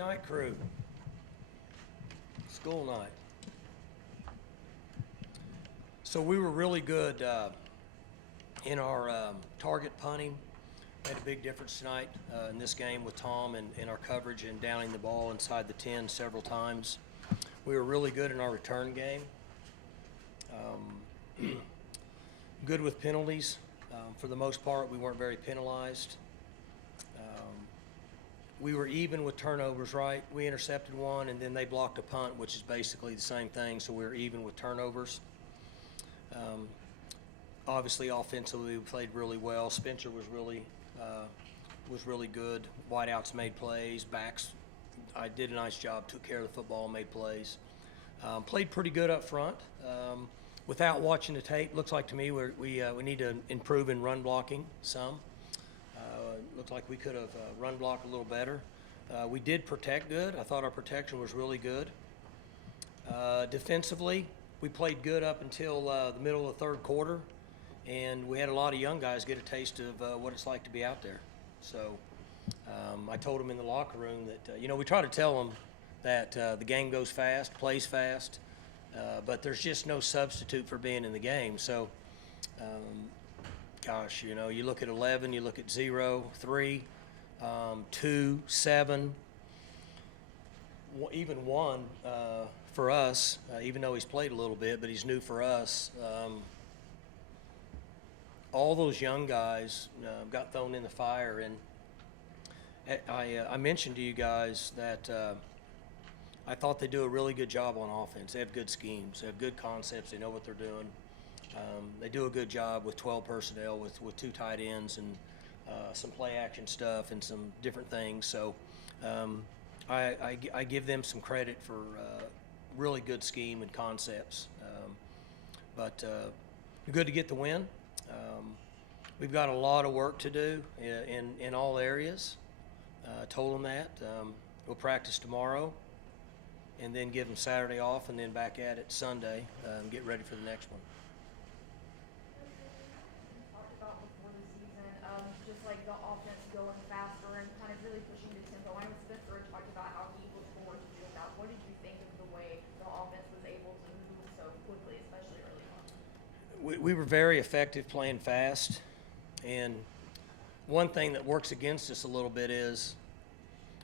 night crew. School night. So we were really good in our target punting. Made a big difference tonight in this game with Tom and our coverage and downing the ball inside the 10 several times. We were really good in our return game. Good with penalties. For the most part, we weren't very penalized. We were even with turnovers, right? We intercepted one, and then they blocked a punt, which is basically the same thing, so we were even with turnovers. Obviously, offensively, we played really well. Spencer was really good. Wideouts made plays. Backs, I did a nice job, took care of the football, made plays. Played pretty good up front. Without watching the tape, looks like to me we need to improve in run blocking some. Looked like we could have run blocked a little better. We did protect good. I thought our protection was really good. Defensively, we played good up until the middle of the third quarter, and we had a lot of young guys get a taste of what it's like to be out there. So I told them in the locker room that, we try to tell them that the game goes fast, plays fast, but there's just no substitute for being in the game. So, gosh, you look at 11, you look at 0, 3, 2, 7, even 1 for us, even though he's played a little bit, but he's new for us. All those young guys got thrown in the fire, and I mentioned to you guys that I thought they do a really good job on offense. They have good schemes. They have good concepts. They know what they're doing. They do a good job with 12 personnel, with 2 tight ends and some play action stuff and some different things. So I give them some credit for really good scheme and concepts. But good to get the win. We've got a lot of work to do in all areas. Told them that. We'll practice tomorrow and then give them Saturday off and then back at it Sunday and get ready for the next one. Talked about before the season, just like the offense going faster and kind of really pushing the tempo. I know Spencer had talked about how he looked forward to doing that. What did you think of the way the offense was able to move so quickly, especially early on? We were very effective playing fast, and one thing that works against us a little bit is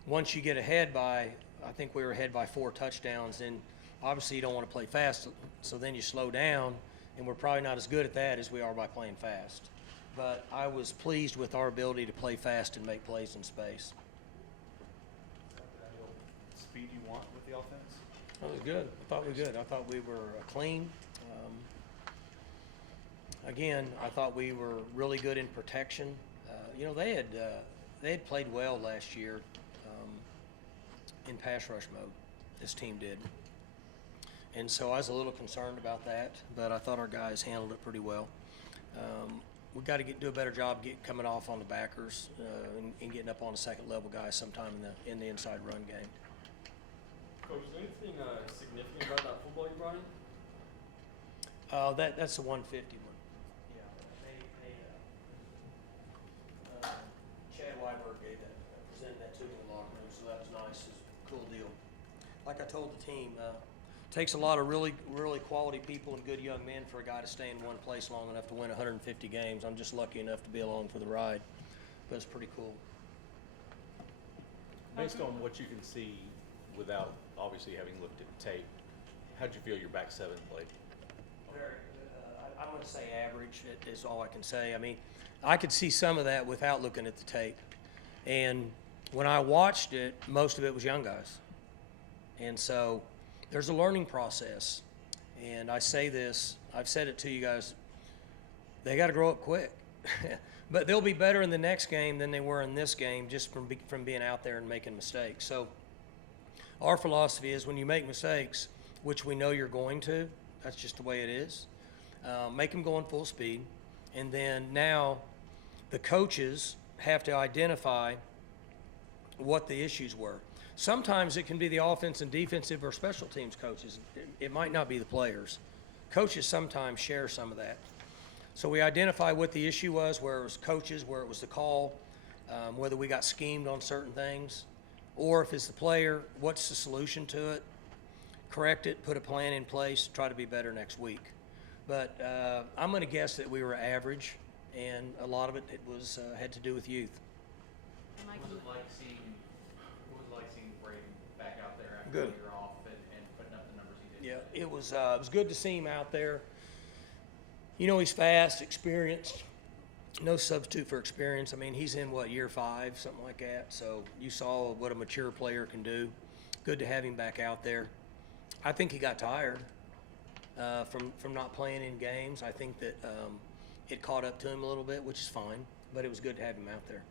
once you get ahead by, I think we were ahead by 4 touchdowns, and obviously you don't want to play fast, so then you slow down, and we're probably not as good at that as we are by playing fast. But I was pleased with our ability to play fast and make plays in space. Speed you want with the offense? That was good. I thought we were good. I thought we were clean. Again, I thought we were really good in protection. They had played well last year in pass rush mode. This team did. And so I was a little concerned about that, but I thought our guys handled it pretty well. We've got to do a better job coming off on the backers and getting up on the second level guys sometime in the inside run game. Coach, is there anything significant about that football you brought in? That's the 150 one. Yeah, Chad Weiberg presented that to me in the locker room, so that was nice. It's a cool deal. Like I told the team, takes a lot of really, really quality people and good young men for a guy to stay in one place long enough to win 150 games. I'm just lucky enough to be along for the ride, but it's pretty cool. Based on what you can see without obviously having looked at the tape, how'd you feel your back 7 played? Very good. I'm going to say average is all I can say. I mean, I could see some of that without looking at the tape. And when I watched it, most of it was young guys. And so there's a learning process. And I say this, I've said it to you guys, they got to grow up quick. But they'll be better in the next game than they were in this game just from being out there and making mistakes. So our philosophy is when you make mistakes, which we know you're going to, that's just the way it is, make them go in full speed. And then now the coaches have to identify what the issues were. Sometimes it can be the offense and defensive or special teams coaches. It might not be the players. Coaches sometimes share some of that. So we identify what the issue was, where it was coaches, where it was the call, whether we got schemed on certain things. or if it's the player, what's the solution to it? Correct it, put a plan in place, try to be better next week. But I'm going to guess that we were average, and a lot of it was had to do with youth. Mike, What was it like seeing Braden back out there after Good. a year off and putting up the numbers he did? Yeah, it was good to see him out there. You know, he's fast, experienced. No substitute for experience. I mean, he's in, year 5, something like that. So you saw what a mature player can do. Good to have him back out there. I think he got tired from not playing in games. I think that it caught up to him a little bit, which is fine. But it was good to have him out there.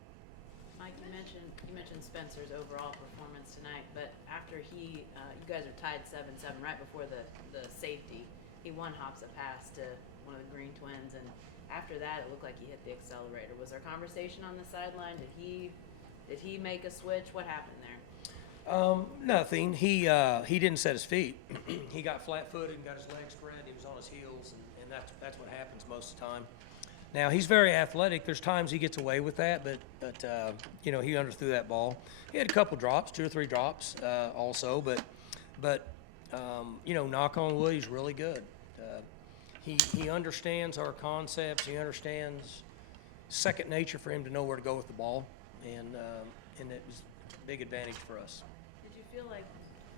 Mike, you mentioned Spencer's overall performance tonight, but after you guys are tied 7-7 right before the safety, he one-hops a pass to one of the Green Twins, and after that, it looked like he hit the accelerator. Was there conversation on the sideline? Did he make a switch? What happened there? Nothing. He didn't set his feet. He got flat-footed and got his legs spread. He was on his heels, and that's what happens most of the time. Now, he's very athletic. There's times he gets away with that, but he underthrew that ball. He had a couple drops, 2 or 3 drops also, but knock on wood, he's really good. He understands our concepts. He understands second nature for him to know where to go with the ball, and it was a big advantage for us. Did you feel like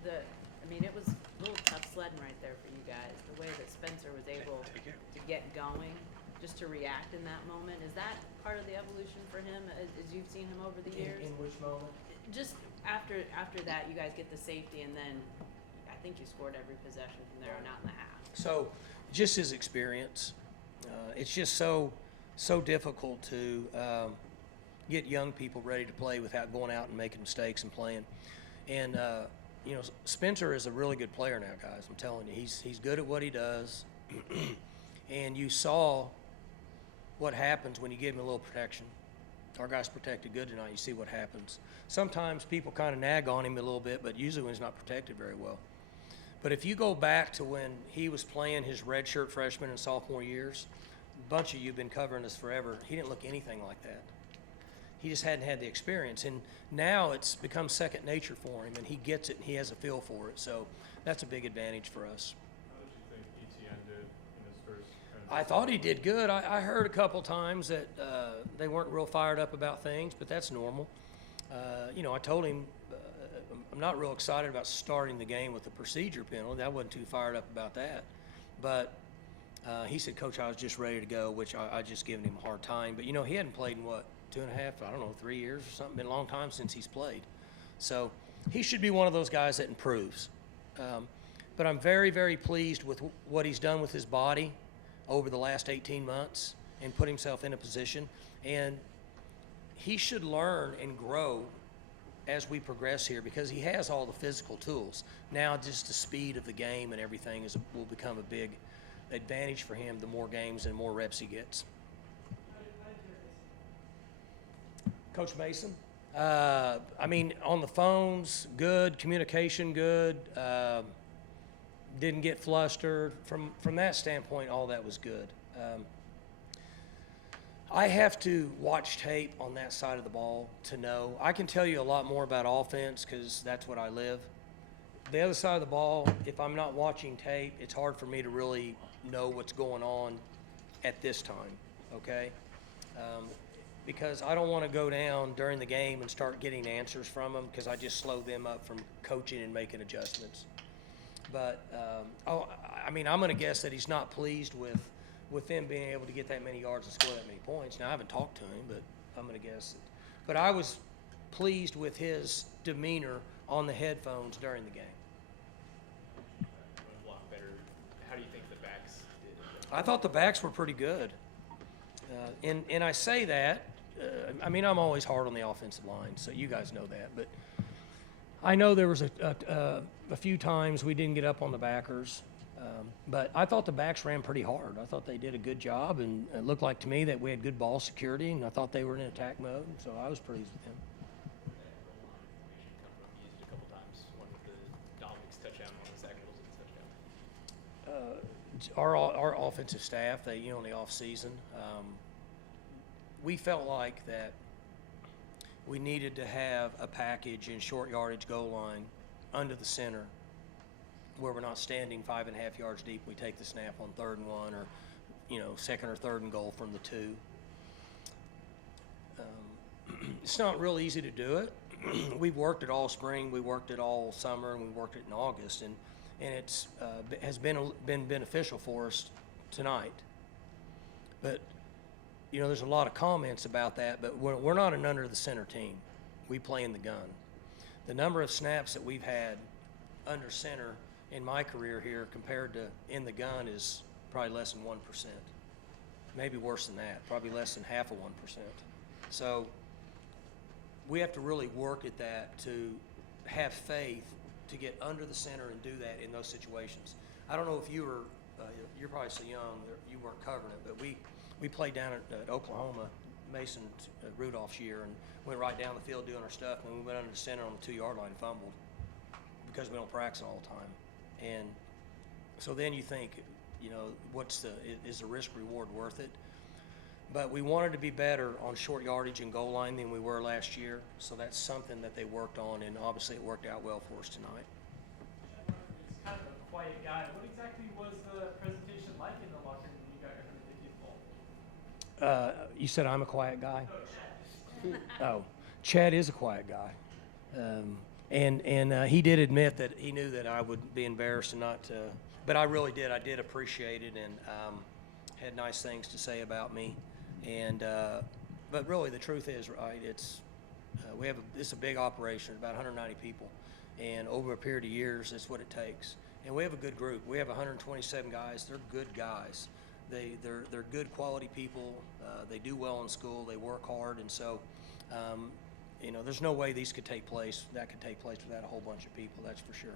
it was a little tough sledding right there for you guys, the way that Spencer was able to get going, just to react in that moment. Is that part of the evolution for him as you've seen him over the years? In which moment? Just after that, you guys get the safety, and then I think you scored every possession from there on out in the half. So, just his experience. It's just so difficult to get young people ready to play without going out and making mistakes and playing. And Spencer is a really good player now, guys. I'm telling you, he's good at what he does. And you saw what happens when you give him a little protection. Our guy's protected good tonight. You see what happens. Sometimes people kind of nag on him a little bit, but usually when he's not protected very well. But if you go back to when he was playing his redshirt freshman and sophomore years, a bunch of you have been covering this forever, he didn't look anything like that. He just hadn't had the experience. And now it's become second nature for him, and he gets it, and he has a feel for it. So that's a big advantage for us. How did you think ETN did in his first I thought he did good. I heard a couple times that they weren't real fired up about things, but that's normal. I told him I'm not real excited about starting the game with a procedure penalty. I wasn't too fired up about that. But he said, Coach, I was just ready to go, which I just given him a hard time. But, he hadn't played in, 2.5, 3 years or something. Been a long time since he's played. So he should be one of those guys that improves. But I'm very, very pleased with what he's done with his body over the last 18 months and put himself in a position. And he should learn and grow as we progress here because he has all the physical tools. Now just the speed of the game and everything will become a big advantage for him the more games and more reps he gets. Coach Mason? On the phones, good. Communication, good. Didn't get flustered. From that standpoint, all that was good. I have to watch tape on that side of the ball to know. I can tell you a lot more about offense because that's what I live. The other side of the ball, if I'm not watching tape, it's hard for me to really know what's going on at this time, okay? Because I don't want to go down during the game and start getting answers from them because I just slow them up from coaching and making adjustments. But, I'm going to guess that he's not pleased with them being able to get that many yards and score that many points. Now, I haven't talked to him, but I'm going to guess it. But I was pleased with his demeanor on the headphones during the game. A block better. How do you think the backs did? I thought the backs were pretty good. And I say that, I'm always hard on the offensive line, so you guys know that. But I know there was a few times we didn't get up on the backers. But I thought the backs ran pretty hard. I thought they did a good job, and it looked like to me that we had good ball security, and I thought they were in attack mode, so I was pleased with them. Used it a couple times. One with the Dominic's touchdown, one with Zach Middleton's touchdown. Our offensive staff, they in the off season, we felt like that we needed to have a package in short yardage goal line under the center where we're not standing 5.5 yards deep. We take the snap on 3rd and 1 or, second or 3rd and goal from the 2. It's not real easy to do it. We've worked it all spring, we worked it all summer, and we worked it in August, and it's has been beneficial for us tonight. But there's a lot of comments about that, but we're not an under the center team. We play in the gun. The number of snaps that we've had under center in my career here compared to in the gun is probably less than 1%. Maybe worse than that, probably less than half of 1%. So we have to really work at that to have faith to get under the center and do that in those situations. I don't know if you were, you're probably so young that you weren't covering it, but we played down at Oklahoma, Mason Rudolph's year, and went right down the field doing our stuff. And we went under the center on the 2-yard line and fumbled because we don't practice all the time. And so then you think, is the risk reward worth it? But we wanted to be better on short yardage and goal line than we were last year. So that's something that they worked on, and obviously it worked out well for us tonight. He's kind of a quiet guy. What exactly was the presentation like in the locker room when you got your 150th ball? You said I'm a quiet guy? No, Chad. Oh, Chad is a quiet guy. And he did admit that he knew that I would be embarrassed and not but I really did. I did appreciate it, and had nice things to say about me. And but really, the truth is, right? It's it's a big operation, about 190 people, and over a period of years, that's what it takes. And we have a good group. We have 127 guys. They're good guys. They're good quality people. They do well in school. They work hard, and so there's no way these could take place. That could take place without a whole bunch of people. That's for sure.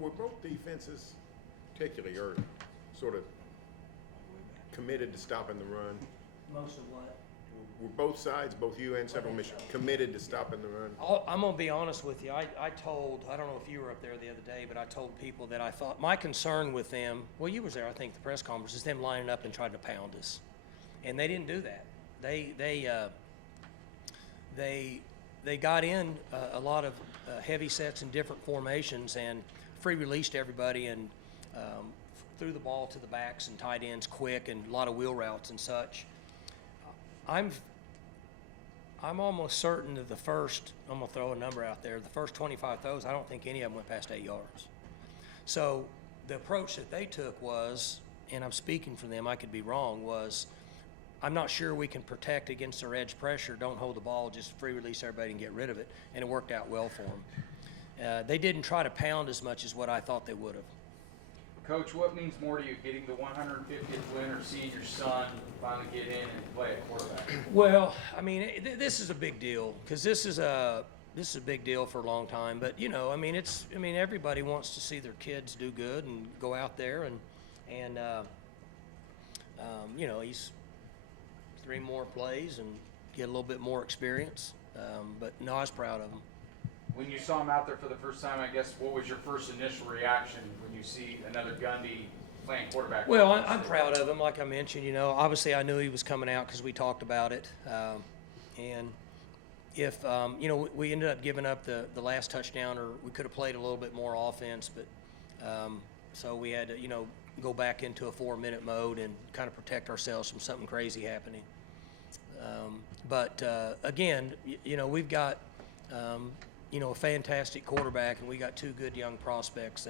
Were both defenses, particularly, are sort of committed to stopping the run? Most of what? Were both sides, both you and Central Michigan, committed to stopping the run? I'm going to be honest with you. I don't know if you were up there the other day, but I told people that I thought my concern with them, well, you was there, I think, the press conference, is them lining up and trying to pound us. And they didn't do that. They got in a lot of heavy sets and different formations and free released everybody and threw the ball to the backs and tight ends quick and a lot of wheel routes and such. I'm almost certain that I'm going to throw a number out there, the first 25 throws, I don't think any of them went past 8 yards. So the approach that they took was, and I'm speaking for them, I could be wrong, was I'm not sure we can protect against their edge pressure, don't hold the ball, just free release everybody and get rid of it, and it worked out well for them. They didn't try to pound as much as what I thought they would have. Coach, what means more to you, getting the 150th win or seeing your son finally get in and play at quarterback? Well, I mean, this is a big deal because this is a big deal for a long time. But everybody wants to see their kids do good and go out there and he's 3 more plays and get a little bit more experience. But no, I was proud of him. When you saw him out there for the first time, I guess, what was your first initial reaction when you see another Gundy playing quarterback? Well, I'm proud of him, like I mentioned. Obviously I knew he was coming out because we talked about it. And if, we ended up giving up the last touchdown, or we could have played a little bit more offense, but so we had to, go back into a 4-minute mode and kind of protect ourselves from something crazy happening. But again, we've got, a fantastic quarterback, and we got 2 good young prospects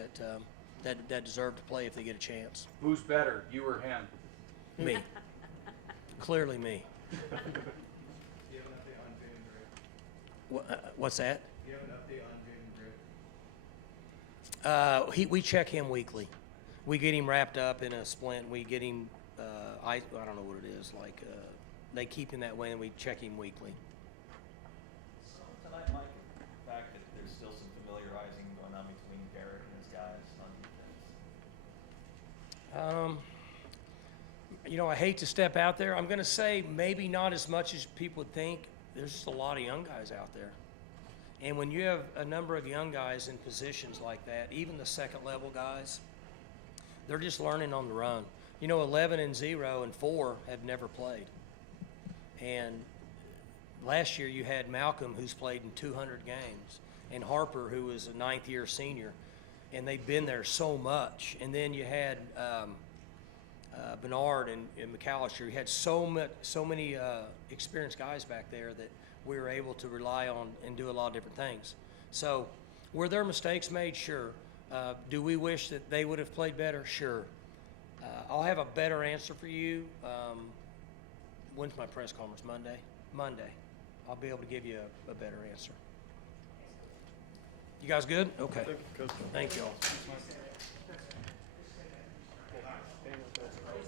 that deserve to play if they get a chance. Who's better, you or him? Me. Clearly me. Do you have an update on Jaden Britt? What's that? Do you have an update on Jaden Britt? We check him weekly. We get him wrapped up in a splint. We get him, I don't know what it is, they keep him that way, and we check him weekly. So tonight, Mike, the fact that there's still some familiarizing going on between Garrett and his guys on defense. I hate to step out there. I'm going to say maybe not as much as people would think. There's just a lot of young guys out there. And when you have a number of young guys in positions like that, even the second-level guys, they're just learning on the run. 11 and 0 and 4 have never played. And last year you had Malcolm, who's played in 200 games, and Harper, who was a ninth-year senior, and they've been there so much. And then you had Bernard and McAllister. You had so many experienced guys back there that we were able to rely on and do a lot of different things. So were there mistakes made? Sure. Do we wish that they would have played better? Sure. I'll have a better answer for you. When's my press conference? Monday? Monday. I'll be able to give you a better answer. You guys good? Okay. Thank you all.